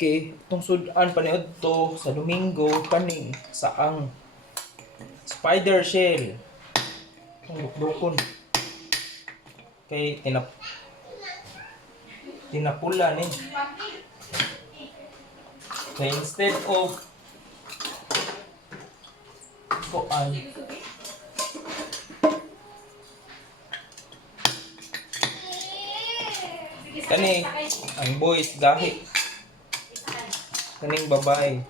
Okay, itong sudan paniod to sa Domingo kaning saang spider shell. Itong lukon. Kay tinapula ni. So instead of kuan kani ang boys gahi kaning babae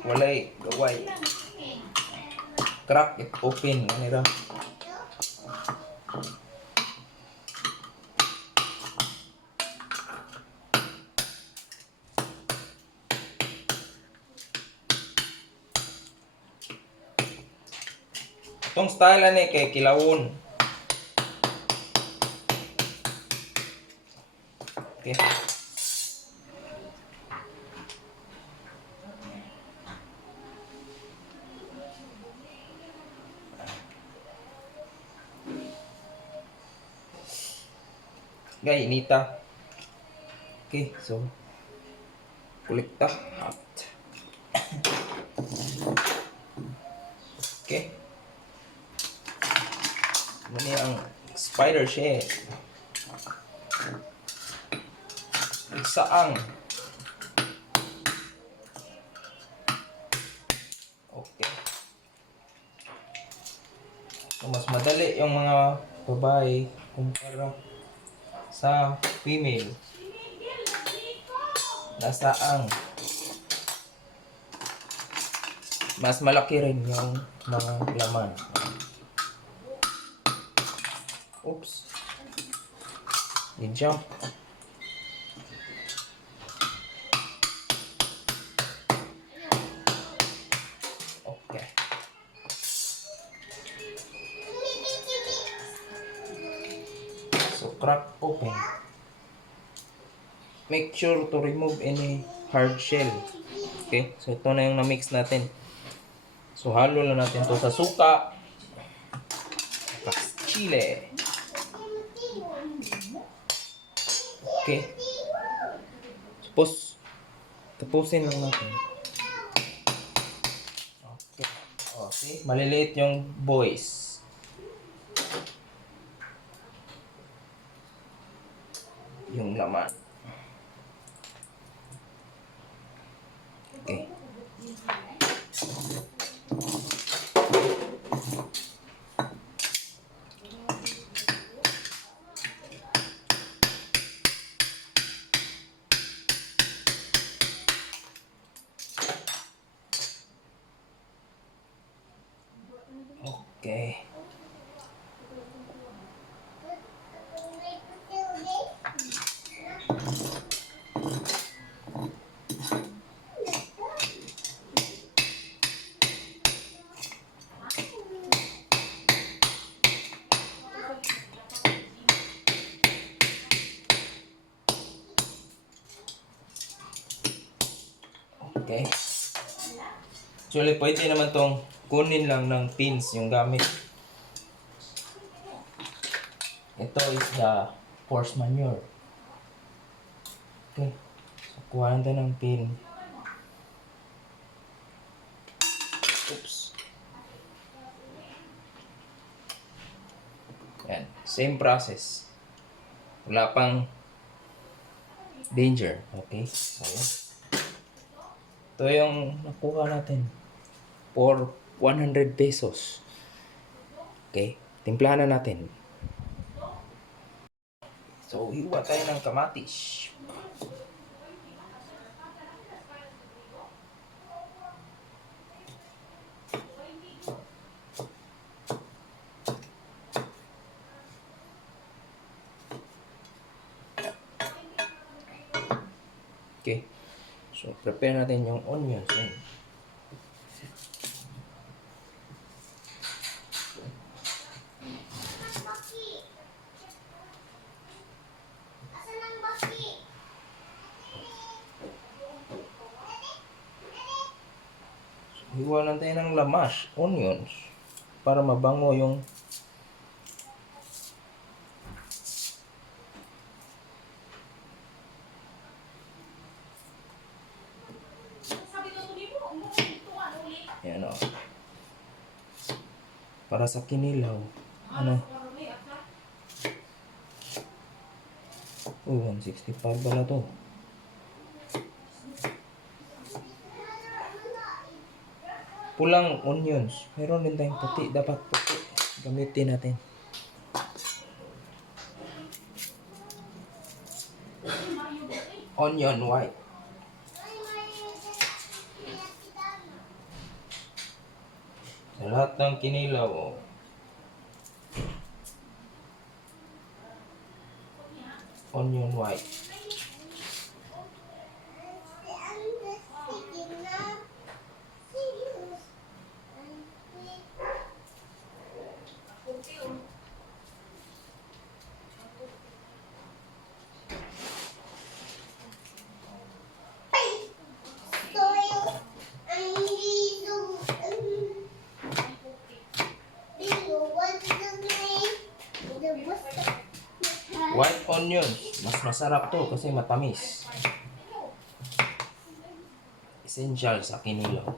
walay gaway crack it open kanira. Itong style ani kay kilawon. Okay. Gay, inita. Okay, so kulikta hot. Okay. Muna ang spider shell. Saang. Okay. So, mas madali yung mga babae kumpara sa female. Nasaang. Mas malaki rin yung mga laman. Oops. I-jump. Okay. So, crack open. Make sure to remove any hard shell. Okay? So, ito na yung na-mix natin. So, halo lang natin to sa suka. Tapos, chile. Okay. Tapusin lang natin. Okay. O, see? Maliliit yung boys. Yung laman. Okay. Okay. Okay. Actually, pwede naman tong kunin lang ng pins yung gamit. Ito is the horse manure. Okay. So, kuha natin ng pin. Oops. Yan. Same process. Wala pang danger. Okay. So, ito yung nakuha natin for 100 pesos. Okay. Timplahan na natin. So, hiwa tayo ng kamatis. Okay. So, prepare natin yung onions. Hiwa lang tayo ng lamas, onions, para mabango yung Yan o. Para sa kinilaw. Ano? Oh, 165 pala to. Pulang onions. Meron din tayong puti. Dapat puti. Gamitin natin. Onion white. Sa lahat ng kinilaw. Oh. Onion white. White onions. Mas masarap to kasi matamis. Essential sa kinilaw.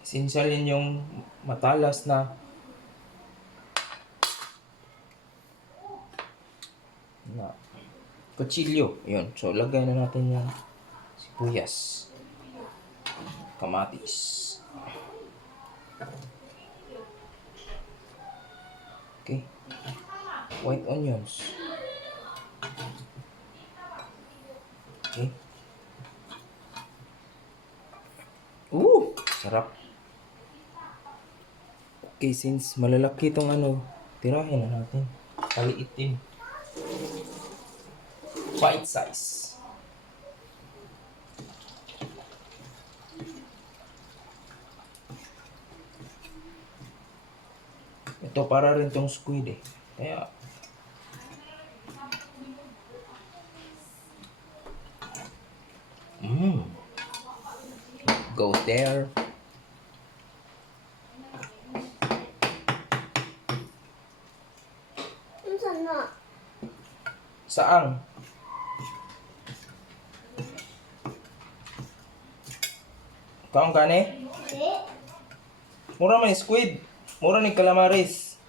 Essential yun yung matalas na kutsilyo. Yun. So, lagay na natin yung sibuyas. Kamatis. Okay. White onions. Okay. Sarap. Okay, since malalaki itong tirahin na natin. Kaliitin. Bite size. Ito para rin tong squid eh. Kaya go there. Saang? Kaong gani? Mura man squid. Mura ni calamaris.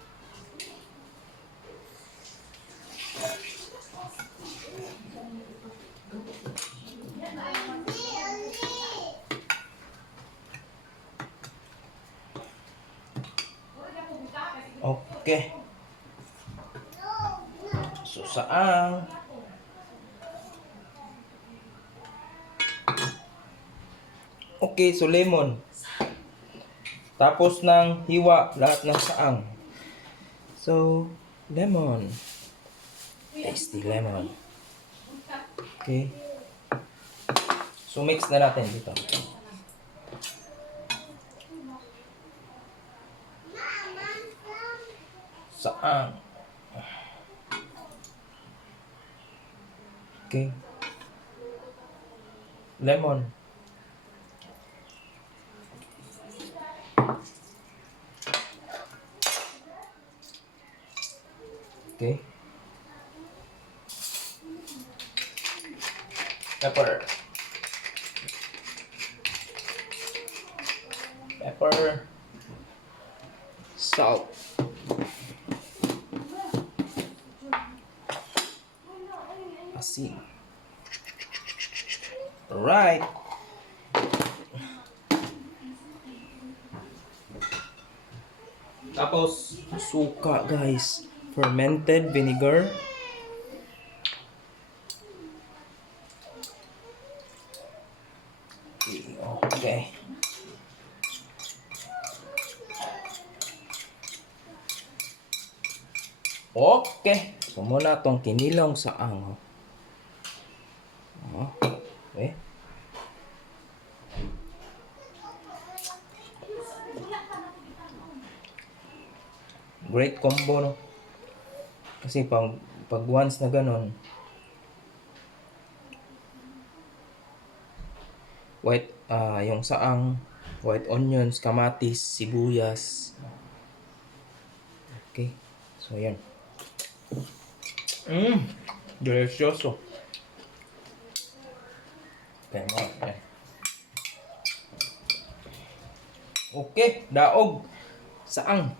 Okay. So saang? Okay, so lemon. Tapos ng hiwa lahat ng saang. So, lemon. Tasty lemon. Okay. So, mix na natin dito. Saang. Okay. Lemon. Okay. Pepper. Pepper. Salt. Asin. Right. Tapos suka, guys. Fermented vinegar. Okay. Okay. So muna tong kinilong saang. Okay. Great combo, no? Kasi pag once na ganon, white, yung saang, white onions, kamatis, sibuyas. Okay. So, yan. Delicioso. Okay, mga. Yan. Okay, daog. Saang.